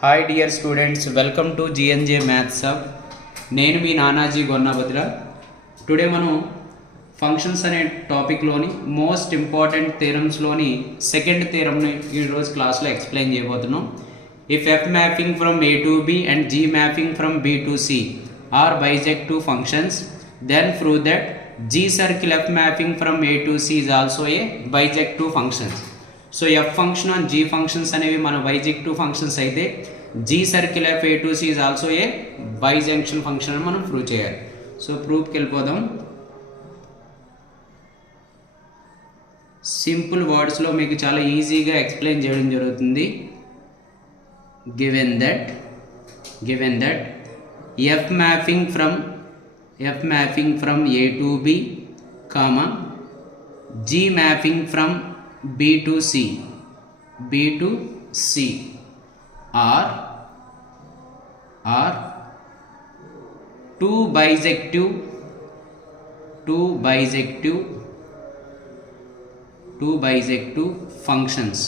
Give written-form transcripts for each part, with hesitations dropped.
Hi dear students, welcome to GNJ maths hub. నేను మీ Nanaji Gonnabhadra. Today మనం ఫంక్షన్స్ అనే టాపిక్లోని మోస్ట్ ఇంపార్టెంట్ థీరమ్స్లోని సెకండ్ థీరమ్ని ఈరోజు క్లాస్లో ఎక్స్ప్లెయిన్ చేయబోతున్నాం. If F mapping from A to B and G mapping from B to C are bijective functions, then prove that G circle F mapping from A to C is also a bijective functions. So F function and G functions అనేవి మన bijective functions అయితే G circle F A to C is also a bijunction function అని మనం ప్రూవ్ చేయాలి. సో ప్రూఫ్కి వెళ్ళిపోదాం. సింపుల్ వర్డ్స్లో మీకు చాలా ఈజీగా ఎక్స్ప్లెయిన్ చేయడం జరుగుతుంది. given that F mapping from A to B, comma G mapping from B to C are two bijective functions.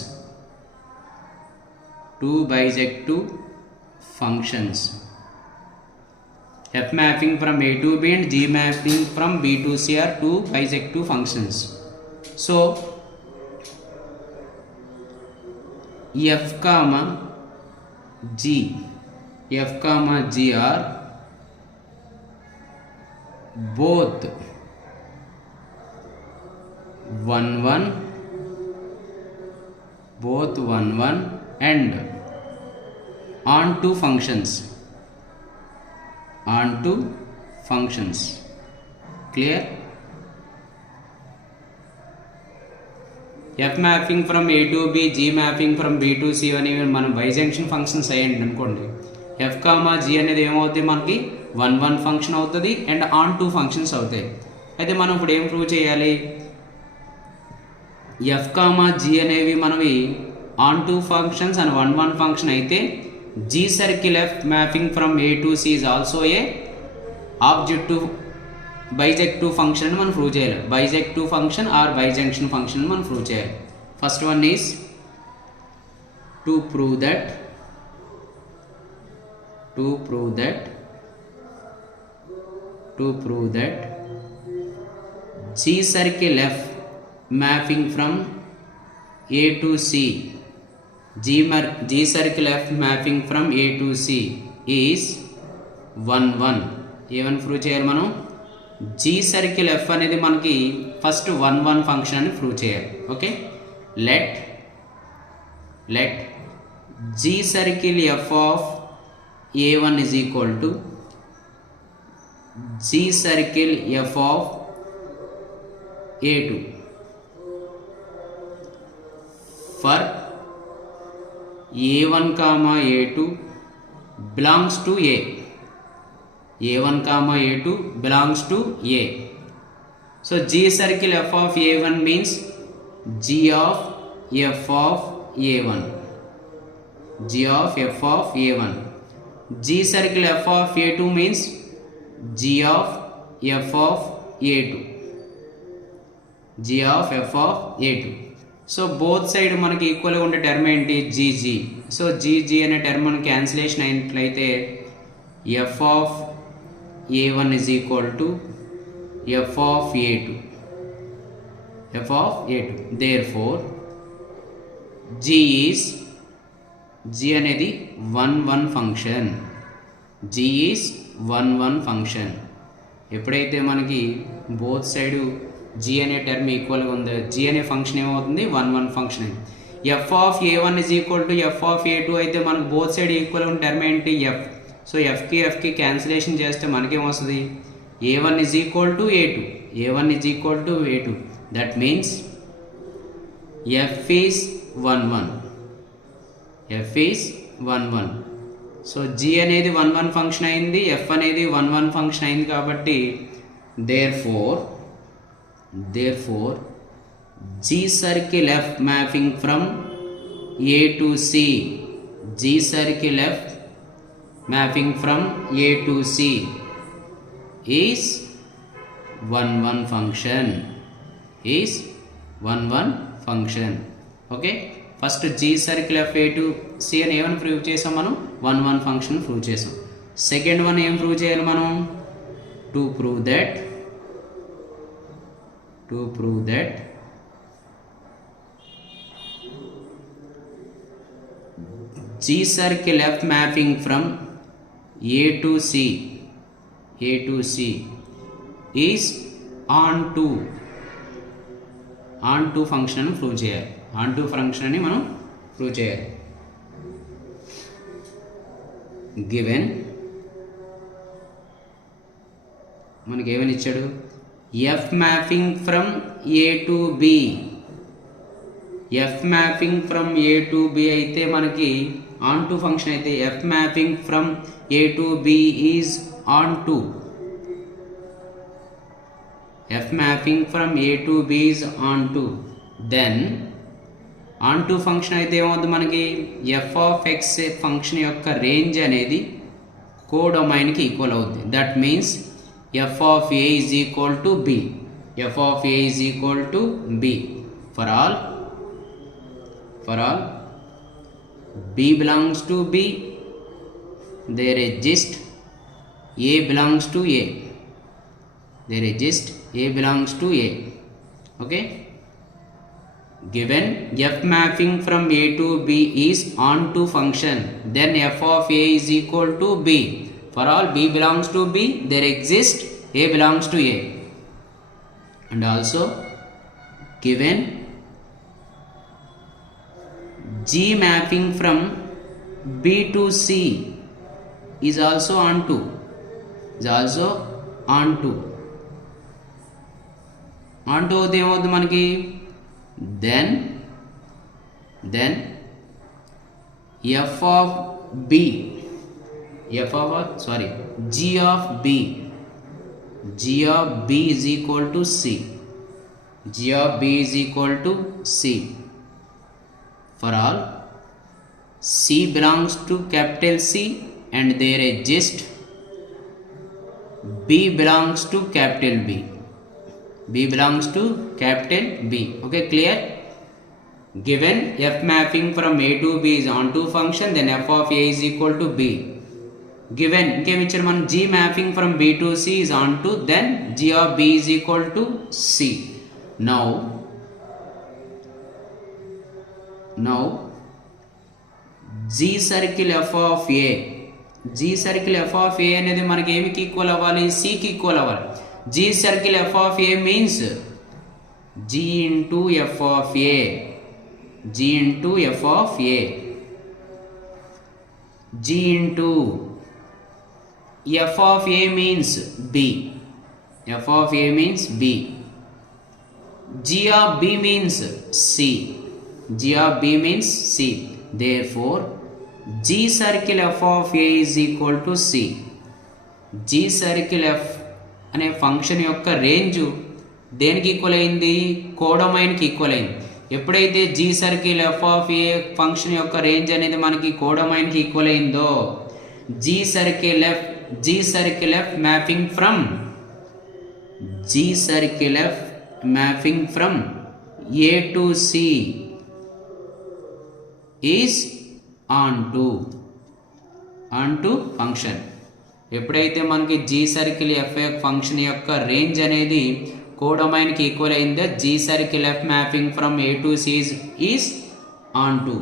F mapping from A to B and G mapping from B to C are two bijective functions. So F comma G are both 1 1 and onto functions. Clear? F mapping from A to B, G mapping from B to C అనేవి మనం బైజంక్షన్ ఫంక్షన్స్ అయ్యండి అనుకోండి. F comma G అనేది ఏమవుతుంది, మనకి 1 1 ఫంక్షన్ అవుతుంది and on two functions అవుతాయి. అయితే మనం ఇప్పుడు ఏం ప్రూవ్ చేయాలి? F కామా G అనేవి మనవి ఆన్ టూ ఫంక్షన్స్ అండ్ 1 1 ఫంక్షన్ అయితే G circle F mapping from A to C is also a bijective function మనం ప్రూవ్ చేయాలి. bijective function or bijunction function మనం ప్రూవ్ చేయాలి. First one is to prove that G circle F mapping from A to C, G circle F mapping from A to C is 1 1. ఏమని ప్రూవ్ చేయాలి మనం? G circle F అనేది మనకి ఫస్ట్ 1 1 ఫంక్షన్ అని ప్రూవ్ చేయాలి. Okay, let G circle F of A1 is equal to G circle F of A2 for A1 comma A2 belongs to A. A1 comma A2 belongs to A. So G circle F of A1 means G of F of A1. G of F of A1. G circle F of A2 means G of F of A2. G of F of A2. So both side మనకి ఈక్వల్గా ఉండే టర్మ్ ఏంటి? GG. So GG అనే టర్మ్ మనకి క్యాన్సిలేషన్ అయినట్లయితే F of A1 is equal to F of A2. Therefore G అనేది 1 1 function. G is 1 1 ఫంక్షన్. ఎప్పుడైతే మనకి బోత్ సైడ్ G అనే టర్మ్ ఈక్వల్గా ఉందో G అనే ఫంక్షన్ ఏమవుతుంది? 1 1 ఫంక్షన్ అయింది. F of A1 is equal to F of A2 అయితే మనకు బోత్ సైడ్ ఈక్వల్ ఉన్న టర్మ్ ఏంటి? F. సో Fకి క్యాన్సిలేషన్ చేస్తే మనకేమొస్తుంది? A1 is equal to A2. That means F is 1 1. So G అనేది 1 1 ఫంక్షన్ అయింది, F అనేది 1 1 ఫంక్షన్ అయింది కాబట్టి therefore G circle F mapping from A to C, G circle F mapping from A to C is 1 1 function. Okay, first G circle F A to C అని ఏమని prove చేసాం మనం 1 function prove చేసాం. సెకండ్ వన్ ఏం prove చేయాలి మనం to prove that G circle F mapping from A to C is onto function అని ప్రూవ్ చేయాలి. onto function అని మనం ప్రూవ్ చేయాలి. given మనకి ఏమని ఇచ్చాడు F mapping from A to B. F mapping from A to B అయితే మనకి onto function అయితే F mapping from A to B is onto. F mapping from A to B is onto. Then onto function అయితే ఏమవుతుంది మనకి f of x function యొక్క రేంజ్ అనేది కోడొమైన్కి ఈక్వల్ అవుతుంది. That means f of a is equal to b. f of a is equal to b for all b belongs to b, there exists a belongs to a. Okay, given f mapping from a to b is onto function, then f of a is equal to b. For all b belongs to b, there exists a belongs to a. And also given G mapping from B to C is also onto. onto ఏమవుతుంది మనకి then f of b G of b is equal to C. For all C belongs to capital C and there exists B belongs to capital B. Okay, clear? Given f mapping from A to B is onto function, then f of a is equal to b. Given ఇంకేమిచ్చారు మనం G mapping from B to C is onto, then G of B is equal to C. Now G circle f of a అనేది మనకి ఏమికి ఈక్వల్ అవ్వాలి C కి ఈక్వల్ అవ్వాలి. G circle f of a means G into f of a. G into f of a means b. G of b means C. Therefore G circle f of a is equal to C. G circle f అనే ఫంక్షన్ యొక్క రేంజ్ దేనికి ఈక్వల్ అయింది కోడొమైన్కి ఈక్వల్ అయింది. ఎప్పుడైతే G circle f of ఏ ఫంక్షన్ యొక్క రేంజ్ అనేది మనకి కోడొమైన్కి ఈక్వల్ అయిందో G circle f mapping from A to C is onto function. ఎప్పుడైతే మనకి G సర్కిల్ f ఫంక్షన్ యొక్క రేంజ్ అనేది కోడొమైన్కి ఈక్వల్ అయిందో G circle f mapping from A to C is onto.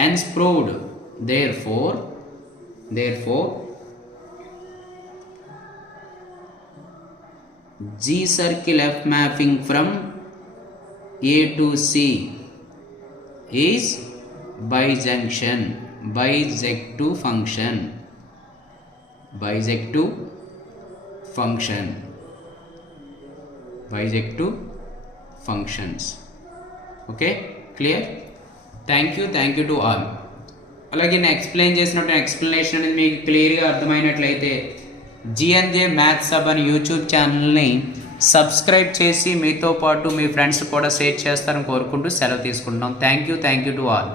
Hence proved. Therefore G circle f mapping from A to C is bisective functions. Okay, clear? Thank you to all. అలాగే నేను ఎక్స్ప్లెయిన్ చేసినట్టు ఎక్స్ప్లెనేషన్ అనేది మీకు క్లియర్గా అర్థమైనట్లయితే GNJ మ్యాథ్స్ హబ్ అని యూట్యూబ్ ఛానల్ని సబ్స్క్రైబ్ చేసి మీతో పాటు మీ ఫ్రెండ్స్ కూడా షేర్ చేస్తారని కోరుకుంటూ సెలవు తీసుకుంటున్నాం. Thank you to all.